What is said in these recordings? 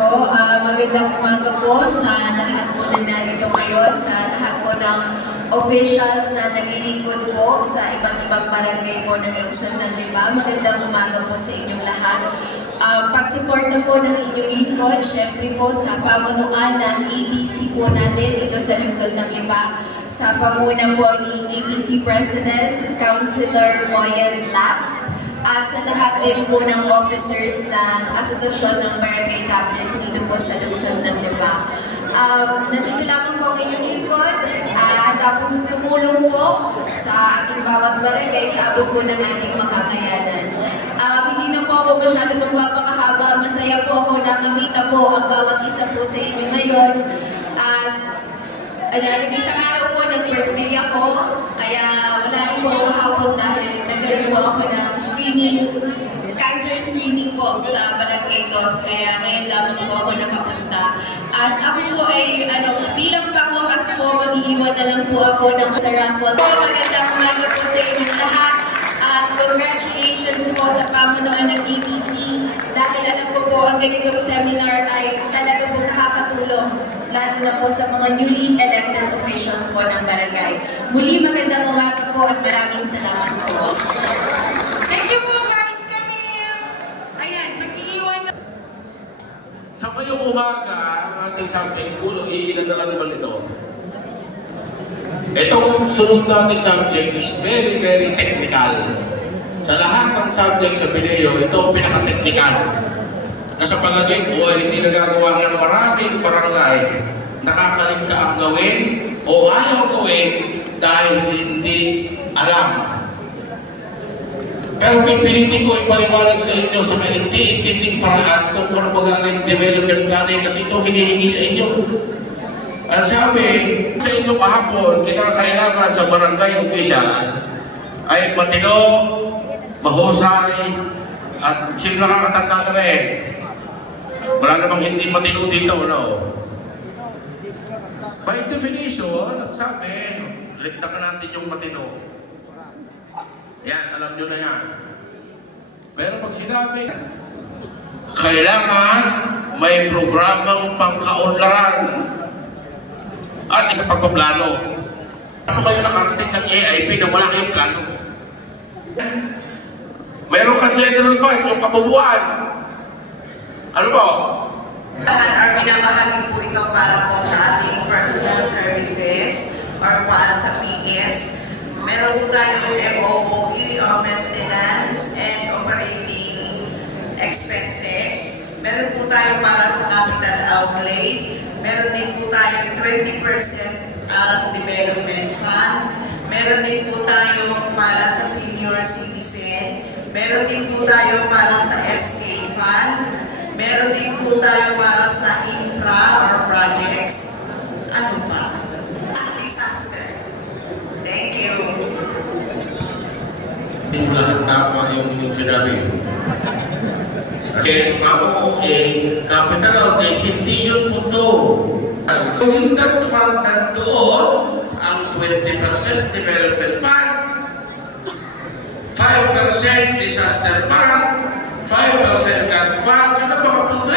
po. Magandang umaga po sa lahat po na narito ngayon, sa lahat po ng officials na naglilingkod po sa iba't ibang barangay po ng Lungsod ng Lipa. Magandang umaga po sa inyong lahat. Pag-support na po ng inyong lingkod, syempre po sa pamunuan ng ABC po natin dito sa Lungsod ng Lipa, sa pamuna po ni ABC President, Councilor Moyen Lac, at sa lahat din po ng officers ng Asosasyon ng Barangay Captains dito po sa Lungsod ng Lipa. Nandito lamang po ang inyong lingkod, handa pong tumulong po sa ating bawat barangay sa abot po ng ating makakayanan. Hindi na po ako masyado magpapakahaba, masaya po ako na makita po ang bawat isa po sa inyo ngayon. At isang araw po nag-birthday ako, kaya wala rin po ako hapon dahil nagkaroon po ako ng cancer screening po sa Barangay Dos, kaya ngayon lamang po ako nakapunta. At ako po ay, bilang pangwakas po, mag-iiwan na lang po ako ng sa raffle. Magandang umaga po sa inyong lahat. At congratulations po sa pamunuan ng ABC dahil alam ko po ang ganitong seminar ay talaga po nakakatulong lalo na po sa mga newly elected officials po ng barangay. Muli magandang umaga po at maraming salamat po. Thank you po, Vice Camille! Ayan, mag-iiwan na. Sa ngayong umaga, ang ating subject school, iilan na lang naman ito. Itong sunod nating subject is very, very technical. Sa lahat ng subject sa Pineo, ito ang pinaka-technical. Na sa palagay ko ay hindi nagagawa ng maraming barangay, nakakalimta ang gawin o ayaw gawin dahil hindi alam. Pero pipilitin ko ipaliwanag sa inyo sa maintinding paraan kung ano magaling development planning kasi ito hinihingi sa inyo. Ang sabi sa inyo kahapon, kinakailangan sa barangay official ay matino, mahusay, at sino nakakatanda na rin. Wala namang hindi matino dito, no? By definition, sabi, ligtakan natin yung matino. Yan, alam nyo na yan. Pero pag sinabi, kailangan may programang pangkaunlaran at isa pagpaplano. Ano kayo nakarating ng AIP na wala kayong plano? Meron kang general fund, yung kabubuan. Ano po? Our pinamahagi po ito para po sa ating personal services or para sa PS. Meron po tayong MOOE or maintenance and operating expenses. Meron po tayo para sa capital outlay. Meron din po tayong 20% para sa development fund. Meron din po tayo para sa senior citizen. Meron din po tayo para sa SK fund. Meron din po tayo para sa infra or projects. Ano pa? Disaster. Thank you. Hindi mo lahat tama yung inyong sinabi. Kaya sa capital outlay, hindi yun puto. So yung fund nandoon, ang 20% development fund, 5% disaster fund, 5% gun fund, yun ang mga punto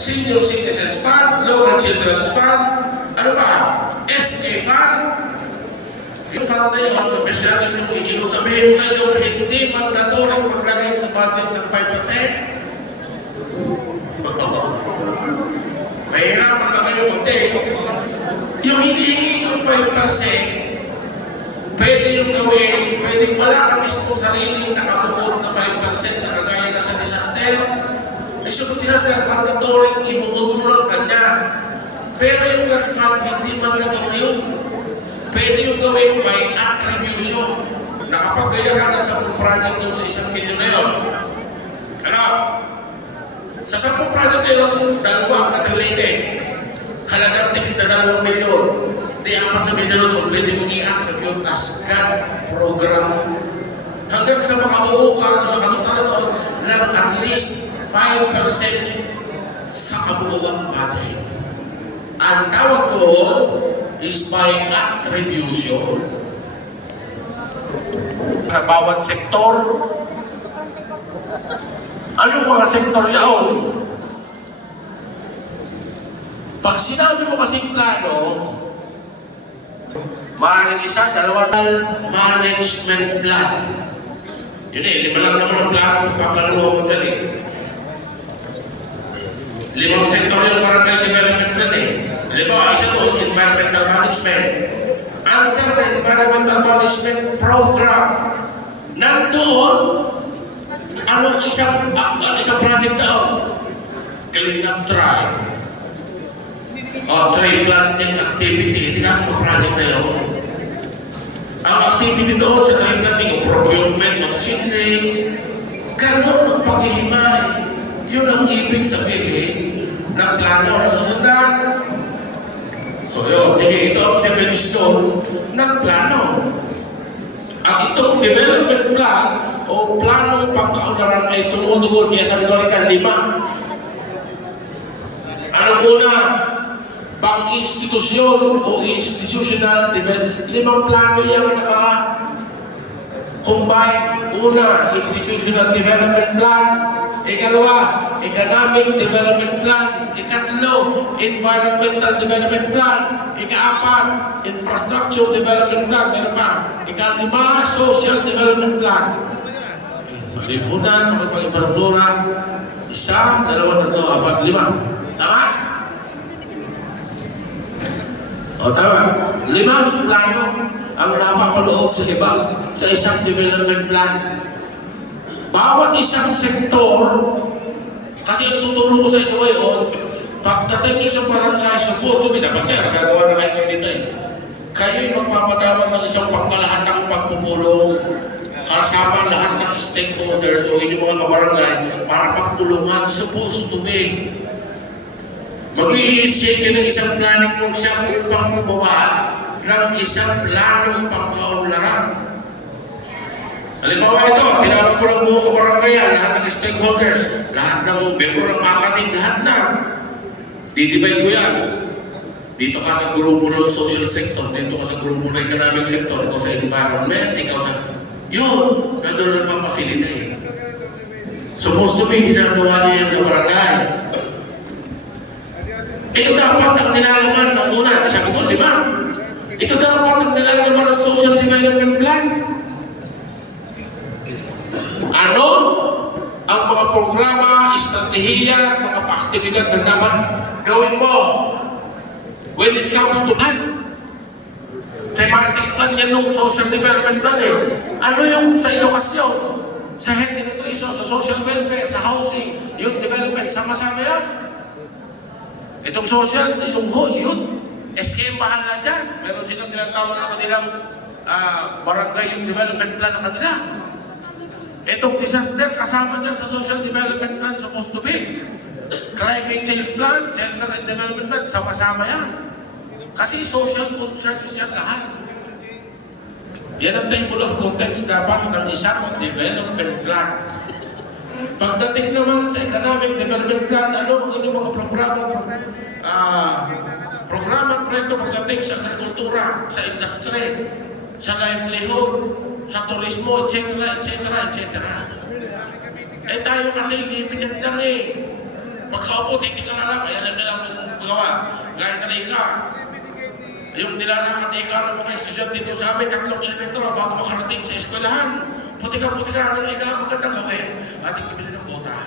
Senior Citizens Fund, Local Children's Fund, ano ba? SK Fund. Yung fund na yun, mabisyado nyo ikinusabihin kayo hindi mandatory maglagay sa budget ng 5%. Mahirapan na kayo konti. Yung hinihingi ng 5%, pwede yung gawin, pwede wala ka mismo sariling nakatukod na 5% na kagaya na sa disaster. May sunod disaster, mandatory, ibukod mo lang kanya. Pero yung gun fund, hindi mandatory yun. Pwede yung gawin may attribution. Nakapagkaya ka na sa project yun sa 1 milyon na yun. Ano? Sa 10 project na yun, dalawa ang katalite. Halagang tigit na 2 milyon. Di 4 na milyon kung pwede mong i-attribute as God program. Hanggang sa makabuo ka sa katutunan noon ng at least 5% sa kabuuang budget. Ang tawag doon is by attribution. Sa bawat sektor, anong mga sektor yaon? Pag sinabi mo kasing plano, maaaring isa, dalawa, management plan. Yun eh, 5 lang naman ang plano, papaplanuhan mo dyan eh. 5 sektor yung barangay development plan eh. Halimbawa, isa doon, environmental management. Under the environmental management program, nandoon, anong isang project daw? Clean up drive. O tree planting activity. Hindi ka mga project na yun. Ang activity doon sa tree planting, procurement of seedlings, gano'n ang paghihimay. Yun ang ibig sabihin ng plano na susundan. So yun, sige, ito ang definition ng plano. Ang itong development plan o planong pangkaunlaran ay tumutugon kaya sabi ko rin ng 5. Ano muna? Pang-institusyon o institutional development. 5 plano yung naka-combine. Una, institutional development plan. Ikalawa, economic development plan. Ikatlo, environmental development plan. Ika-4, infrastructure development plan. Meron pa. Ika-5, social development plan. Lipunan, pag-infrastruktura, 1, 2, 3, 4, 5. Tama? O tama. 5 plano ang napapaloob sa iba sa isang development plan. Bawat isang sektor, kasi ang tuturo ko sa inyo ngayon, pagdating nyo sa barangay, supposed to be, dapat kaya nagagawa na kayo ngayon ito eh. Kayo'y magpapatawag ng isang pagkalahatang pagpupulong, kasama lahat ng stakeholders o inyong mga kabarangay para pagtulungan, supposed to be. Mag-i-initiate kayo ng isang planning workshop upang gumawa ng isang planong pangkaunlaran. Halimbawa ito, tinawag ko ng buong kabarangayan, lahat ng stakeholders, lahat ng member ng akadip, lahat na. Didivide ko yan. Dito ka sa grupo ng social sector, dito ka sa grupo ng economic sector, ikaw sa environment, ikaw sa... Yun, gano'n lang pa-facilitate. Supposed to be, ginagawa niya yan sa barangay. Ito dapat ang nilalaman ng una, sabi ko, 5. Ito dapat ang nilalaman ng social development plan. Ano ang mga programa, estratehiya, mga aktibidad na dapat gawin mo when it comes to that? Thematic plan yan nung social development plan eh. Ano yung sa edukasyon, sa health and nutrition, sa social welfare, sa housing, youth development, sama-sama yan. Itong social, yung whole youth, SKM bahala dyan. Meron silang tinatawag na kanilang barangay youth development plan na kanila. Itong disaster, kasama dyan sa social development plan, supposed to be. Climate change plan, gender and development plan, sama-sama yan. Kasi social concerns yan lahat. Yan ang table of contents dapat ng isang development plan. Pagdating naman sa economic development plan, ano ang inyong mga programa proyekto pagdating sa agrikultura, sa industry, sa livelihood, sa turismo, etc., etc., etc. Eh tayo kasi limited lang eh. Pagkaupo, titignan na lang, ayan na lang magawa. Gaya na ika. Yung nilalakad ika ng mga estudyante dito sa amin, 3 kilometro bago makarating sa eskwelahan. Putika-putika ng ika, magandang gawin. Ating bibili ng bota.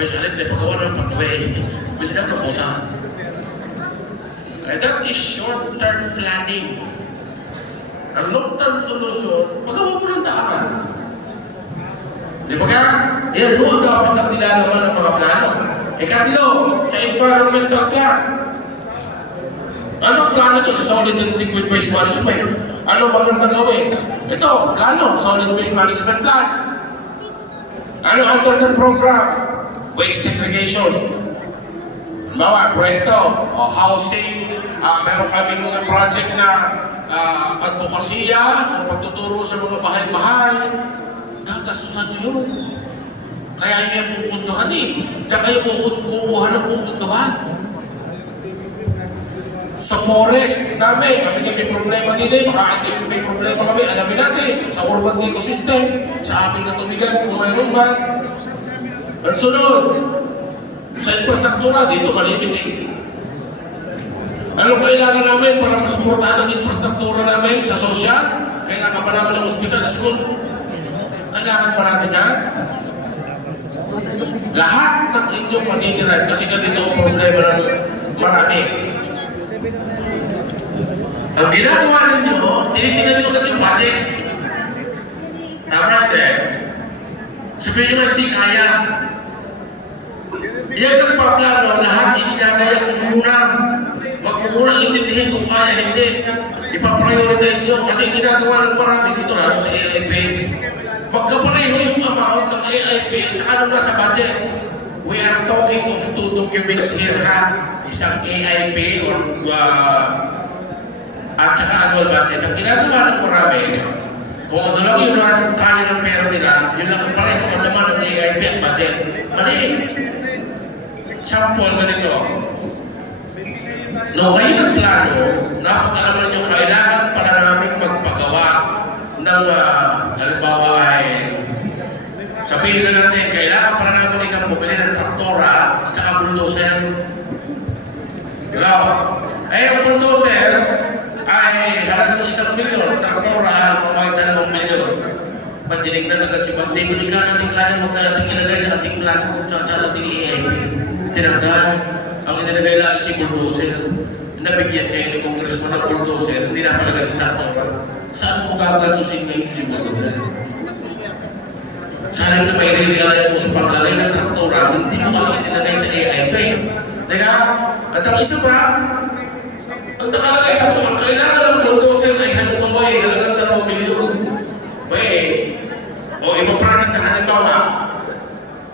May salit na paggawa ng paggawin. Bili ng bota. That is short-term planning. Ang long-term solution, magawa mo ng daan. Di ba ka? Yan ho ang dapat ang nilalaman ng mga plano. Ikatlo, sa environmental plan. Anong plano ito sa solid and liquid waste management? Ano magandang gawin? Ito, plano, solid waste management plan. Ano under the program? Waste segregation. Bawa, proyekto, housing, meron kami mga project na advokasya, pagtuturo sa mga bahay-bahay, nagkasusan nyo yun. Kaya nyo yung pupuntuhan eh. Tsaka yung kukuha ng pupuntuhan. Sa forest namin, kami may problema din eh. Baka hindi may problema kami, alamin natin. Sa urban ecosystem, sa aming katubigan, kung mayroon man. Ang sunod, sa infrastruktura, dito malimiting. Ano kailangan namin para masuportahan ang infrastruktura namin sa social? Kailangan pa namin ng hospital, school. Kailangan pa natin yan. Lahat ng inyong matitirahan kasi ganito ang problema ng marami. Ang ginagawa ninyo, tinitingnan nyo agad yung budget. Tama natin. Sabihin nyo hindi kaya. Yan ang paplano, lahat itinagaya ko muna. Huwag mo muna intindihin kung kaya hindi. Ipaprioritize nyo kasi ginagawa ng marami dito lalo sa AIP. Magkapareho yung amount ng AIP at saka nung nasa budget. We are talking of two documents here ha. Isang AIP or at saka annual budget. Ang ginagawa ng marami, kung ano lang yung kaya ng pera nila, yun lang ang pareho ang naman ng AIP at budget. Mali. Sample ganito. No, kayo ng plano, napag-alaman nyo kailangan para namin magpagawa ng halimbawa ay sabihin na natin, kailangan para namin ikaw bumili ng traktora at saka bulldozer. Hello? Ang bulldozer ay halagang 1 milyon, traktora mamay 2 milyon. Pandinig na agad si Bante, bili ka natin kaya magkalating ilagay sa ating plano sa ating AIP. Tinanggal, ang inilagay lang si bulldozer. Nabigyan kayo ni Congressman ng bulldozer, hindi na palagay sa traktora. Saan mo gagastusin ngayon si bulldozer? Sana na pairiligalan mo sa paglagay ng traktora, hindi mo kasi itinagay sa AIP. Teka, at ang isa pa, ang nakalagay sa mga kailangan ng bulldozer ay halimbawa ay halagang 2 milyon. O ibang project na halimbawa,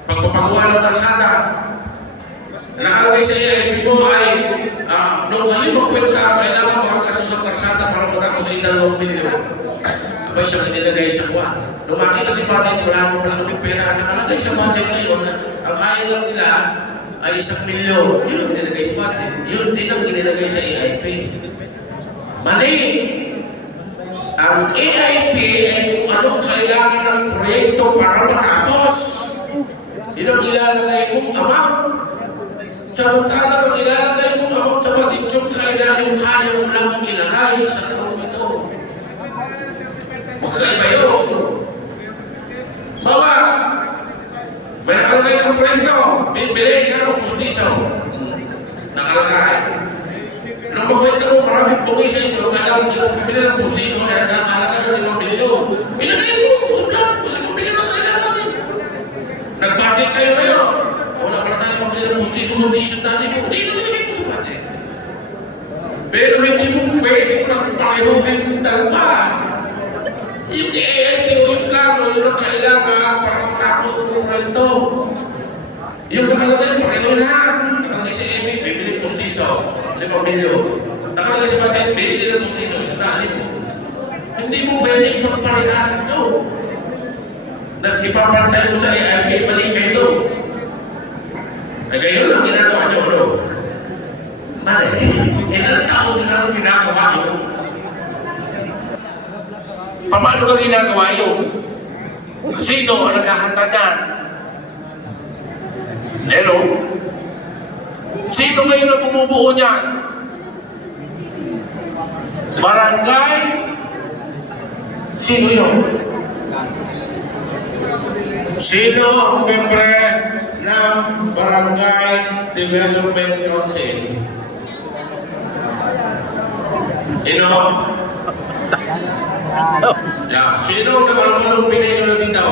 pagpapagawa ng kalsada, nakalagay sa AIP mo ay nung kayo magkwenta, kailangan makakasos ang kalsada para matapos ay 2 milyon. Abay siyang inilagay sa buwan. Nung makita si budget, wala naman pala kami pera. Nakalagay sa budget na yun, ang kaya lang nila ay 1 milyon. Yun ang inilagay sa budget. Yun din ang inilagay sa AIP. Mali! Ang AIP ay kung anong kailangan ng proyekto para matapos. Yun ang ilalagay mong amount. Samantala ang ilalagay mong amount sa budget yung kailangan yung kaya mo lang ang ilagay sa taong ito. Magkaiba yun. Bawa, may nakalagay ang proyekto, bibili na ng pustiso. Nakalagay. Nung makwenta mo, maraming tungi sa inyo, nung alam mo, bibili ng pustiso, kaya nakakalaga ng 5 milyon. Ilagay mo, sublan, kung 5 milyon na kailangan mo. Nag-budget kayo ngayon. Wala pala tayo mabili ng pustiso, hindi isang dali mo. Hindi na nilagay mo sa budget. Pero hindi mo pwede parehuhin yung dalawa. Yung AIP o yung plano, yun ang kailangan para matapos ng proyekto. Yung nakalagay, pareho lahat. Nakalagay sa AIP, bibili ng pustiso, 5 milyon. Nakalagay sa budget, bibili ng pustiso, 100,000. Hindi mo pwede magparehas ito. Ipapantay mo sa AIP, mali kayo. Gayon lang ginagawa nyo, ano? Mali. Ilang taon na lang ginagawa nyo. Paano ka ginagawa yun? Sino ang naghahanda niyan? Hello? Sino ngayon ang bumubuo niyan? Barangay? Sino yun? Sino ang membre ng Barangay Development Council? Yeah. Sino ang nakalumalong pinay nyo dito?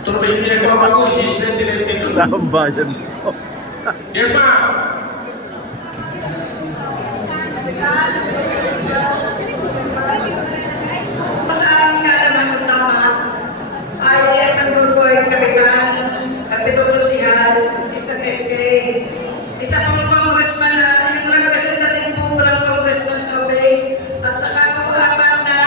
Ito na ba yung ginagawa ko? Isi-send dito. Saan ba yan? Yes, ma'am. Masaling ka naman ng tama. Ay, ang Burgoy, Kapitan, Kapitolosihal, isang SK, isang congressman na yung representative po ng congressman sa base, at saka po apat na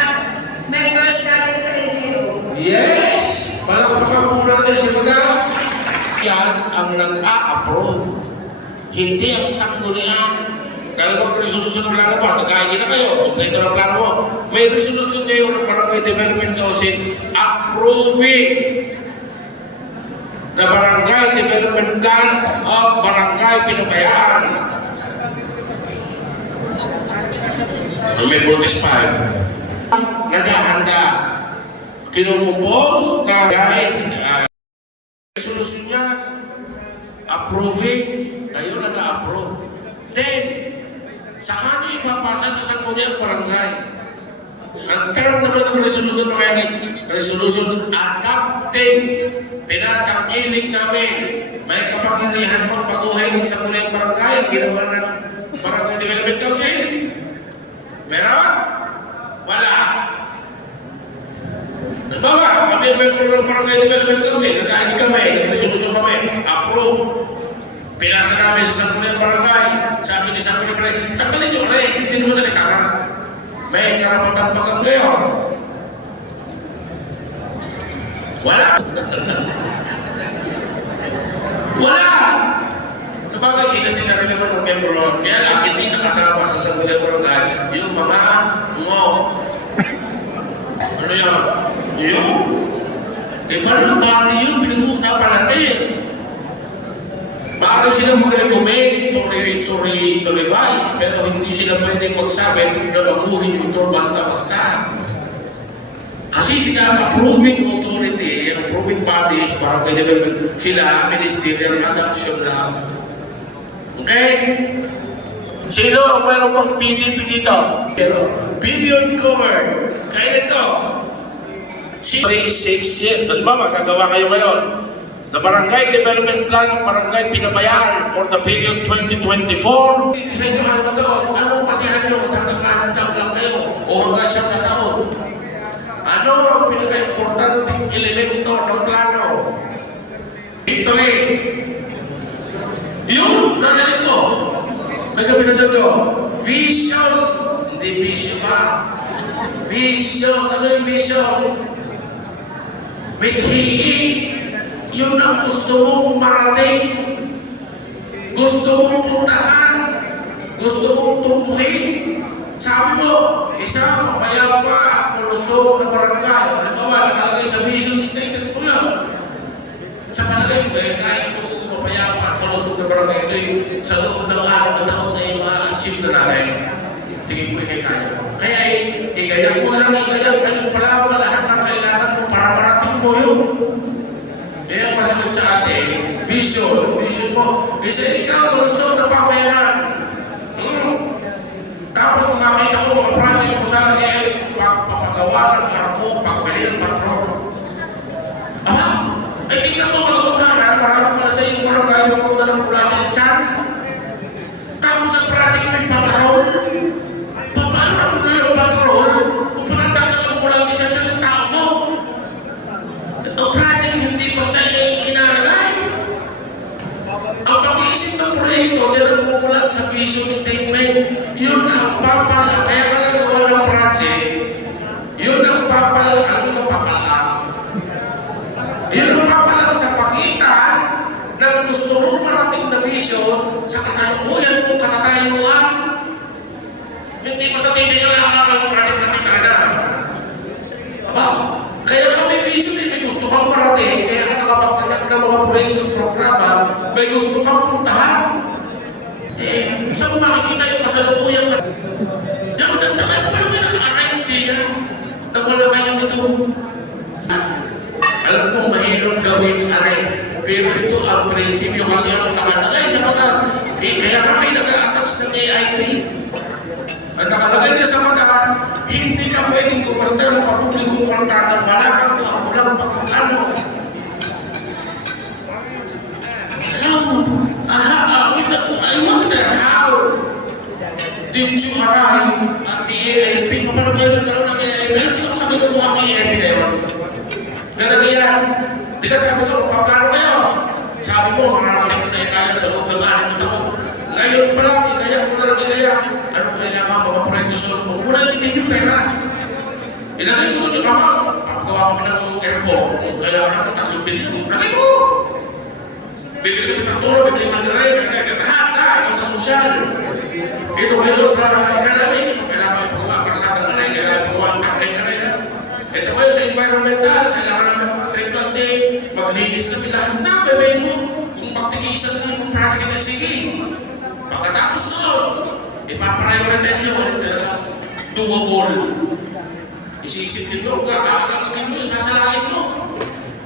members galing sa NGO. Yes! Palakpakan po natin si Madam. Yan ang nag-a-approve. Hindi ang sanggunian. Dahil mag-resolusyon ng plano ba? Nagkain na kayo. Kompleto ng plano mo. May resolusyon ngayon ng Barangay Development Council approving the the Barangay Development Plan of Barangay Pinabayaan. May protest pa. Naghahanda. Kinupupos na resolution niya, approving, kayo nag-approve. Then, saka niyo ipapasa sa sangguniang barangay. Ang term naman ng resolution na kaya resolution adapting, tinatangkilik namin. May kapangyarihan pang baguhin ng sangguniang barangay ang ginawa ng Barangay Development Council. Meron? Wala. Halimbawa, kami ang member ng Barangay Development Council, nagkain kami, nag-resolution kami, approve. Pinasa namin sa sangguniang barangay, sabi ni sangguniang barangay, tanggalin nyo rin, hindi naman na itara. May karapatan bagang kayo. Wala. Wala. Sabagay, sinasinari naman ng member, kaya lang hindi nakasama sa sangguniang barangay, yung mga ano yan? Yun? Iba ng bati yun, pinag-uusapan natin. Maaari sila mag-recommend to revise, pero hindi sila pwedeng magsabi na baguhin yung ito basta-basta. Kasi sila approving authority, approving bodies, para kay development, sila ministerial adoption lang. Okay? Sino ang mayroon pang PDP dito? Period cover. Kaya ito. 6 years. Halimbawa, magagawa kayo ngayon. The Barangay Development Plan ng Barangay Pinabayaan for the period 2024. Hindi nyo ano taon. Anong pasihan nyo? Hanggang 6 taon lang kayo. O hanggang 7 taon. Ano ang pinaka-importanting elemento ng plano? Victory. Yun, narinig ko. Kaya pinadito, vision. Hindi vision pa. Vision. Ano yung vision? Mithiin. Yun ang gusto mong marating. Gusto mong puntahan. Gusto mong tumbukin. Sabi mo, isang mapayapa at malusog na barangay. Halimbawa, nakalagay sa vision statement ko yan. Sa palagay ko, kahit kung mapayapa at malusog na barangay, ito yung sa loob ng 6 na taon na yung ma-achieve na natin. Tingin ko kaya. Kaya igayak mo na lang, igayak kayo pala lahat ng kailangan mo para marating mo yun. Kaya ang masagot sa atin, vision mo. Isa ikaw, malusog na pamayanan. Tapos kung nakita ko mga project ko sa pagpapagawa ng marko, pagbili ng patron. Aba, ay tingnan mo magkuhanan, marami pala sa iyo walang kaya magkuha ng project dyan. Tapos ang project may patron. Paano na kung ng patron? Kung parang dagdagan mo lang isa sa tao mo. Ang project hindi basta yung ginalagay. Ang pag-iisip ng proyekto, dyan ang mumula sa vision statement, yun ang papala. Kaya gagawa ng project, yun ang papala. Ano yung papala? Yun ang papala sa pagitan ng gusto mong marating na vision sa kasalukuyan mong katatayuan. Hindi pa sa titig na lang ang project natin na. Aba, kaya kami vision may gusto kang marating, kaya ka nakapagpayak ng mga proyekto programa, may gusto kang puntahan. Saan mo makikita yung kasalukuyan ka? Yung nagtakay mo, paano kayo nasa-RIT yan? Nawala kayo nito. Alam kong mahirap gawin aray, pero ito ang prinsipyo kasi ang nakalagay sa mata. Kaya nga kayo nag-a-attach ng AIP. Ang nakalagay niya sa mata, hindi ka pwedeng kumasta ng papublikong kwartanan, wala kang walang pagpaplano. I wonder how did you arrive at the AIP? Paano kayo nagkaroon ng AIP? Hindi ko sa kinukuha ng AIP na yun. Ganun yan. Di ka sabi ko, paplano kayo? Sabi mo, mararating mo na yung kaya sa loob ng 6 na taon. Ngayon pa lang, igayak mo na lang igayak. Ano kailangan mga proyekto sa loob mo? Muna tigil yung pera. Ilagay ko doon yung mama. Paggawa kami ng airport. Kailangan namin 3 billion. Lagay mo! Bibili kami traktura, bibili kami ng rin, lahat sa sosyal. Ito ngayon sa economy, ito kailangan may pagawa para sa ating kanay, kailangan pagawa ang kakay kanay. Ito ngayon sa environmental, kailangan namin mga tree planting, maglinis kami lahat na, bebay mo. Kung magtigay-isang libong project na sige. Pagkatapos noon, ipaprioritize nyo ulit talaga doable. Isisip nito, kakakakin mo, sasalain mo.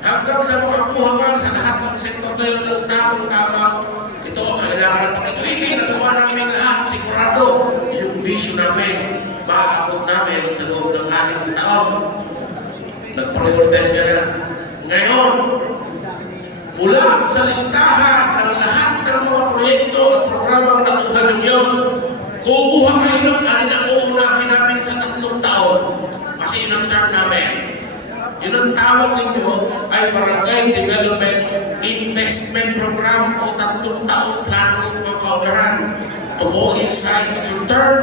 Hanggang sa makakuha ka sa lahat ng sektor na yun ng tamang-tamang, ito, kailangan ng ito. Ginagawa namin lahat, sigurado, yung vision namin, maaabot namin sa loob ng 6 taon. Nag-prioritize ka na. Ngayon, mula sa listahan ng lahat ng mga proyekto at programang nakuha ninyo, kukuha kayo ng alin ang uunahin namin sa 3 taon. Kasi yun ang term namin. Yun ang tawag ninyo ay Barangay Development Investment Program o 3 taon plano ng mga kaunlaran. To go inside your term.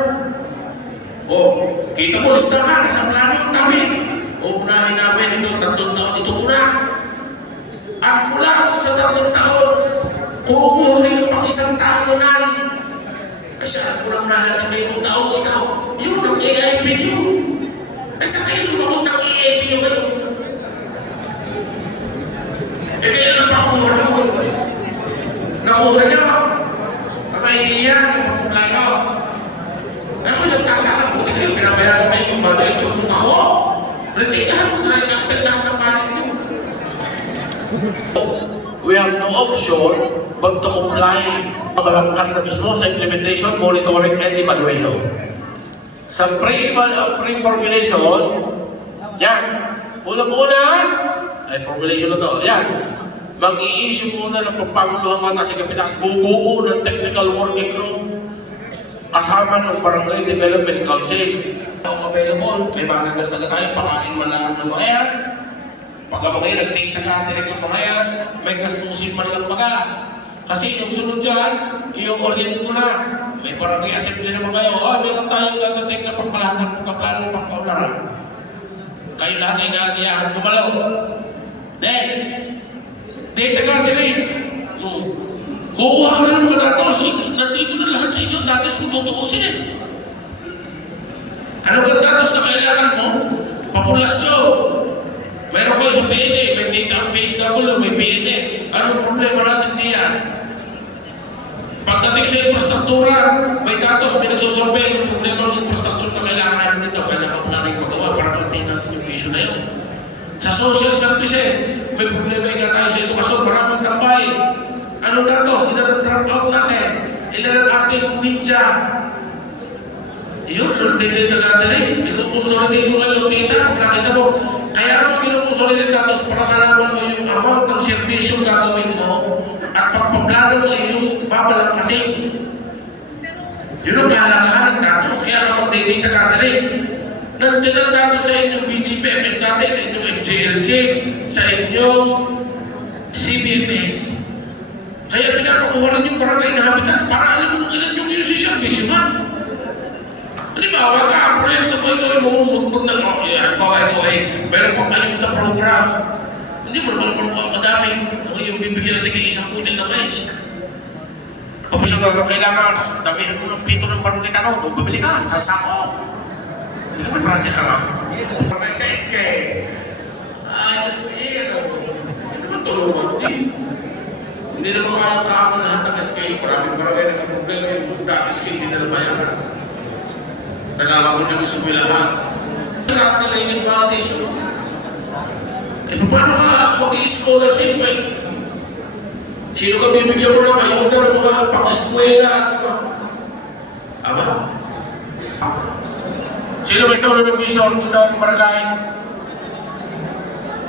O, kita mo listahan sa plano namin. Uunahin namin ito 3 taon ito una. At mula sa 3 taon, kukuha kayo pang 1 taonan. Kasi alam ko lang natin may 1 taon ikaw. Yun ang AIP nyo. Kasi kayo tumakot ng AIP nyo ngayon. Eh kaya napakuha nyo. Nakuha nyo. Nakaiiyan yung pagkuplano. Ako nagtataka ko, hindi kayo pinabayaran kayo yung bagay yung ako. Nagsigahan mo na yung lahat ng bagay nyo. We have no option but to comply malangkas na mismo sa implementation, monitoring, and evaluation. Sa pre-formulation, yan. Unang-una, ay formulation na to, yan. Mag-i-issue muna ng pagpanguluhan kasi kapitan, bubuo ng technical working group kasama ng Barangay Development Council. Kung available, may magagas na tayo, pakain man lang ng mga yan. Pagka mga yan, nag-take na direct ang mga yan, may gastusin man lang mga. Kasi yung sunod dyan, i-orient mo na. May barangay assembly naman kayo, meron tayong gagating na pagpalakan, pagkaplano, pagkaularan. Kayo lahat ay naaniyahan gumalaw. Then, data gathering. Kukuha ka na ng mga datos, nandito na lahat sa inyo, datos kung tutuusin. Ano ba datos na kailangan mo? Populasyon. Mayroon kayo sa PSA, may data ang PSW, may PNS. Anong problema natin diyan? Pagdating sa infrastruktura, may datos, may nagsosurvey yung problema ng infrastructure na kailangan namin dito. Kailangan po namin magawa para maintain natin yung vision na yun. Sa social services, may problema nga tayo sa edukasyon, maraming tambay. Anong datos? Ilan ang drop out natin? Ilan ang ating ninja? Yun, data gathering. Ikukonsolidate mo kayo ng data. Kung nakita mo, kaya mo kinukonsolidate datos para nalaman mo yung amount ng servisyo gagawin mo at pagpaplano mo yung babalang kasi. Yun ang kahalagahan ng datos. Kaya kapag data gathering, nandiyan ang datos sa inyong BGP, MSDAT, sa inyong SJLJ, sa inyong CBMS. Kaya pinapakuha rin yung barangay na habitat para alam mo ilan yung service mo. Halimbawa ka, ang proyekto mo ikaw ay mamumutmut ng halimbawa ikaw ay meron pang ayuda program. Hindi mo naman ang madami. Ito yung bibigyan natin ng isang putin ng mais. Professional na kailangan, damihan mo ng pito ng barangay tanong, kung bumili ka, sa sako. Hindi ka mag-project ka lang. Barangay sa SK. Ayos eh, hindi naman tulungan din. Hindi naman kaya kaamon lahat ng SK. Maraming barangay na problema yung dami SK, hindi na nabayaran. Nagkakabon yung sumilahan. Lahat nila yung validation. Eh, paano ka mag-i-scholarship eh? Sino ka bibigyan mo ng ayuda ng mga pang-eskwela at mga... Aba? Sino may solo ng vision dito ang barangay?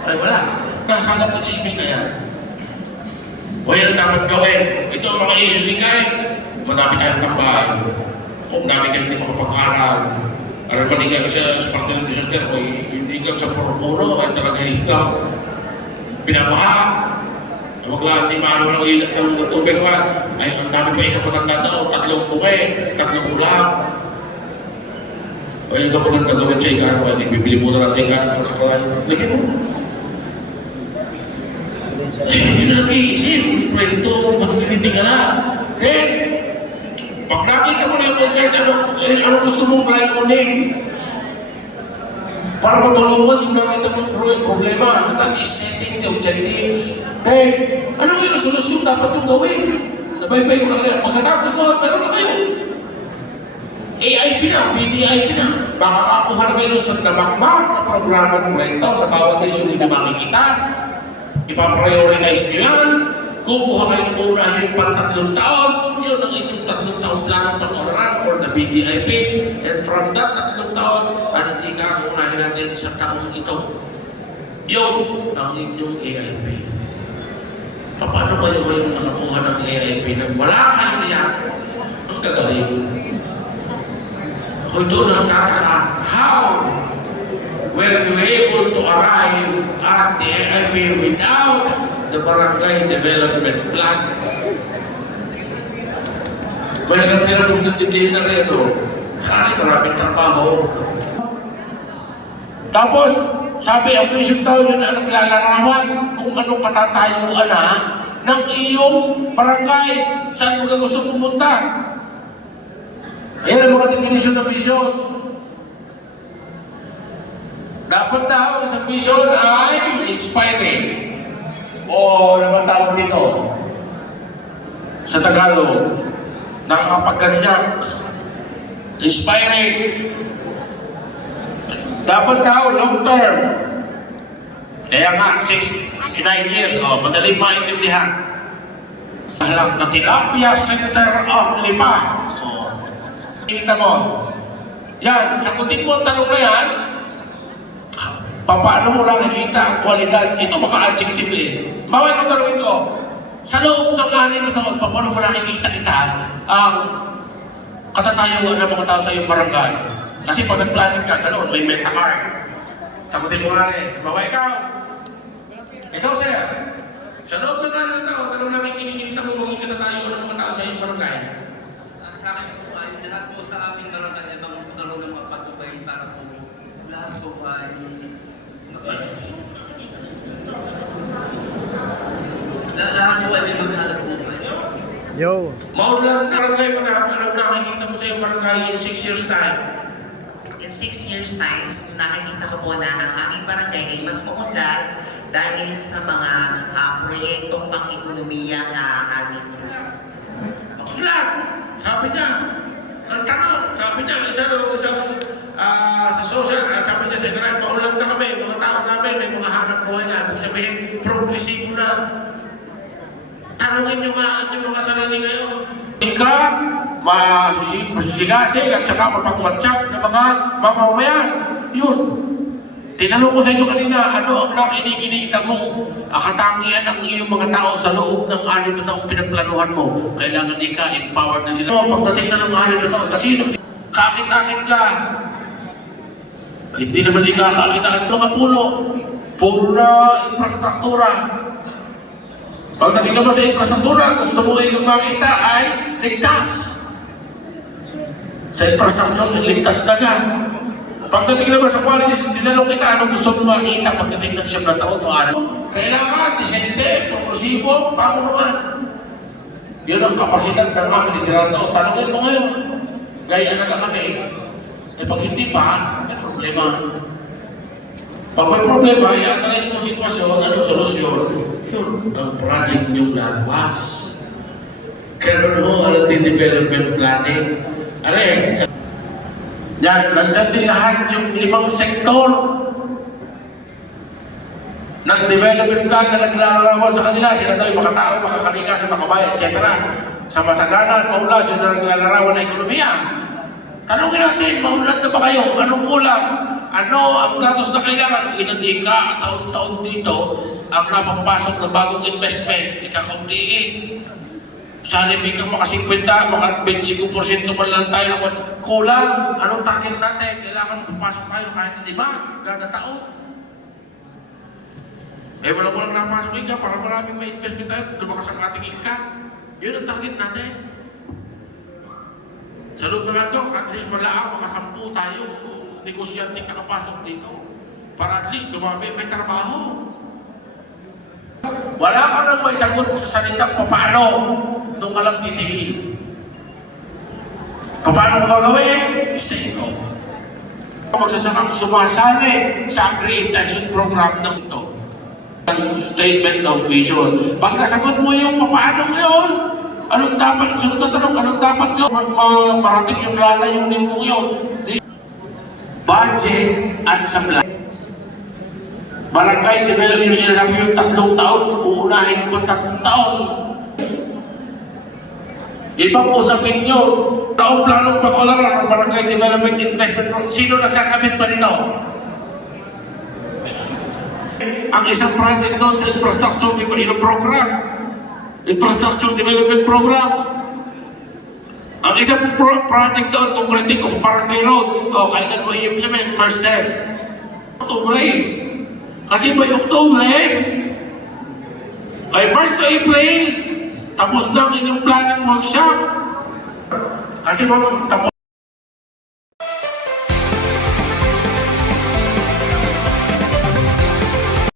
Ay, wala. Ang sangat na chismis na yan. O yan ang dapat gawin. Ito ang mga issues ikay. Madami tayong tambay. Kung dami ka hindi makapag-aral, aral pa rin ka sa parte ng disaster, o hindi ka sa puro-puro, ay talaga ikaw. Binabaha. Huwag lang, hindi maano ng ilat ng tubig ka. Ay, ang dami pa isang patanda daw, 3 buwi, 3 ulang. O yun ka maganda gawin siya ikaw, hindi bibili mo na natin ka sa kalay. Lagi mo. Ay, hindi na nag-iisip. Proyekto, mas tinitingala. Then, pag nakita mo na yung concert, ano gusto mong layunin? Para matulungan yung nakita mong problema. And that is setting the objectives. Then, ano yung solusyon dapat yung gawin? Nabaybay ko lang rin. Pagkatapos na, meron na kayo. AIP na, BDIP na. Makakakuha na kayo sa namakmak na programa ng kwento sa bawat issue hindi makikita. Ipaprioritize nyo yan. Kukuha kayo ng unahin pang 3 taon. Yun ang inyong 3 taon planong pag-onaran or the BDIP. And from that 3 taon, hindi ka ang unahin natin sa taong ito. Yun ang inyong AIP. Paano kayo ngayon nakakuha ng AIP nang wala kayo niyan? Ang gagaling. Ako doon nagtataka, how were you able to arrive at the AIP without the Barangay Development Plan? Mahirap-hirap kung nagtidihin na rin, no? Saka maraming trabaho. Tapos, sabi ang vision daw yun na naglalarawan kung anong katatayuan na ng iyong barangay. Saan mo ka gusto pumunta? Ayan ang mga definition ng vision. Dapat daw sa vision ay inspiring. O naman tawag dito sa Tagalog, nakakapaganyak. Inspiring. Dapat daw long term. Kaya nga, 6-9 years, madaling maintindihan. Alam na tilapia center of Lipa. Tingnan mo. Yan, sagutin mo ang tanong na yan. Paano mo lang nakikita ang kwalidad? Ito baka adjective eh. Bawal ko tanongin ko. Sa loob ng 6 na taon, paano mo nakikita ang katatayuan ng mga tao sa iyong barangay? Kasi pag nag-planning ka, gano'n, may meta card. Sagutin mo nga rin. Bawa ikaw. Ikaw, sir. Sa loob ng 6 na taon, anong nakikinig-kinita mo maging katatayuan ng mga tao sa iyong barangay? Sa akin po ay lahat po sa aming barangay ay magkaroon ng mapatubay para po lahat po ay lahat po ay may maghanap po ba? Yo. Maulan barangay mga anong nakikita mo sa iyong barangay in 6 years time? In 6 years times, nakikita ko po na ang aming barangay ay mas maunlad dahil sa mga proyektong pang-ekonomiya amin. Maulan! Sabi niya, ang tanong, sabi niya, isang sa social, sabi niya sa Israel, paulan na kami, mga tao namin, may mga hanap buhay na, ibig sabihin, progresibo na. Tanungin niyo nga ang mga sarili ngayon. Ika, masisigasig at saka mapagmatsak ng mga mamamayan. Yun. Tinanong ko sa inyo kanina, ano ang nakikinikita mo? Katangian ng iyong mga tao sa loob ng 6 na taong pinagplanuhan mo. Kailangan ika-empower na sila. Pagdating na ng 6 na taon, kasi kakit-akit ka. Hindi naman ika-kakit-akit mga puno. Puro na infrastruktura. Pagdating naman sa infrastruktura, gusto mo yung makita ay ligtas. Sa infrastruktura, ligtas na nga. Pagdating naman sa qualities, tinanong kita anong gusto mo makita pagdating ng 7 na taon o araw. Kailangan, disente, progresibo, paano naman? Yun ang kapasidad ng aming liderato. Tanungin mo ngayon, gaya na kami. Pag hindi pa, may problema. Pag may problema, i-analyze mo sitwasyon, anong solusyon? Yun, ang project niyong lalabas. Karoon ho, alam din development planning. Are, yan, nandyan din lahat yung 5 sektor ng development plan na naglalarawan sa kanila. Sila daw yung makatao, makakalikas, makabay, etc. Sa masagana at maulad, yun na naglalarawan ng ekonomiya. Tanungin natin, maulad na ba kayo? Anong kulang? Ano ang datos na kailangan? Ilan ka, taon-taon dito, ang napapasok na bagong investment, ikakauntiin. Sana may kang maka-50, maka-25% man lang tayo. Kulang. Anong target natin? Kailangan papasok tayo kahit 5, kada taon. Walang napasok ka para maraming may investment tayo. Lumakas ang ating income. Yun ang target natin. Sa loob naman ito, at least malaang maka-10 tayo. Negosyante nakapasok dito. Para at least dumami, may trabaho. Wala ka nang may sagot sa salitang paano nung alam titingin. Paano mo gagawin? Stay home. magsasakang sumasali sa accreditation program ng ito. Statement of vision. Pag nasagot mo yung paano ngayon, anong dapat, sunod na tanong, anong dapat gawin? Parating yung lalayunin mo ngayon. Budget at supply. Barangay development yung sinasabi yung 3 taon, uunahin mo 3 taon. Ibang usapin nyo, taong planong pag-olaran ng barangay development investment program. Sino nagsasabit pa nito? Ang isang project doon sa infrastructure development program. Infrastructure development program. Ang isang project doon, completing of barangay roads. O, kailan mo i-implement? First step. Oktubre. Kasi by Oktubre, ay March to April, tapos lang inyong planning workshop. Kasi tapos